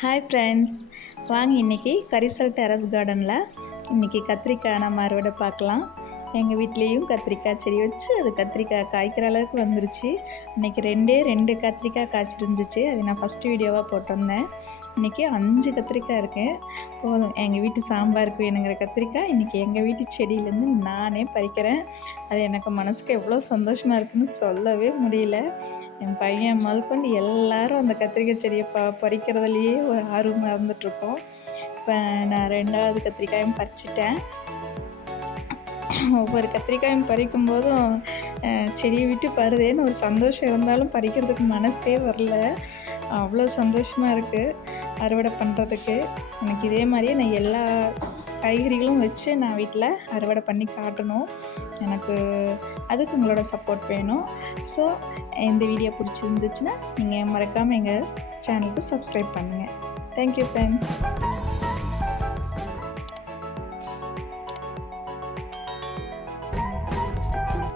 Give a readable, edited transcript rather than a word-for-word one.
Hi friends, வாங்க இன்றைக்கி கரிசல் டெரஸ் கார்டனில் இன்றைக்கி கத்திரிக்காய் நம்ம அறுவடை பார்க்கலாம். எங்கள் வீட்லேயும் கத்திரிக்காய் செடி வச்சு அது கத்திரிக்காய் காய்க்கிற அளவுக்கு வந்துருச்சு. இன்றைக்கி ரெண்டு கத்திரிக்காய் காய்ச்சிருந்துச்சு. அது நான் ஃபஸ்ட்டு வீடியோவாக போட்டிருந்தேன். இன்றைக்கி 5 கத்திரிக்காய் இருக்குது. போதும், எங்கள் வீட்டு சாம்பாருக்கு வேணுங்கிற கத்திரிக்காய் இன்றைக்கி எங்கள் வீட்டு செடியிலேருந்து நானே பறிக்கிறேன். அது எனக்கு மனசுக்கு எவ்வளோ சந்தோஷமாக இருக்குதுன்னு சொல்லவே முடியல. என் பையன் முதற்கொண்டு எல்லோரும் அந்த கத்திரிக்காய் செடியை பறிக்கிறதுலையே ஒரு ஆர்வமாக இருந்துகிட்ருக்கோம். இப்போ நான் 2வது கத்திரிக்காயும் பறிச்சிட்டேன். ஒவ்வொரு கத்திரிக்காயும் பறிக்கும்போதும் செடியை விட்டு பருதேன்னு ஒரு சந்தோஷம் இருந்தாலும் பறிக்கிறதுக்கு மனசே வரல. அவ்வளோ சந்தோஷமாக இருக்குது அறுவடை பண்ணுறதுக்கு. எனக்கு இதே மாதிரியே நான் எல்லா காய்கறிகளும் வச்சு நான் வீட்டில் அறுவடை பண்ணி காட்டணும். எனக்கு அதுக்கு உங்களோட சப்போர்ட் வேணும். ஸோ இந்த வீடியோ பிடிச்சிருந்துச்சுன்னா நீங்கள் மறக்காமல் எங்கள் சேனலுக்கு சப்ஸ்கிரைப் பண்ணுங்கள். Thank you friends.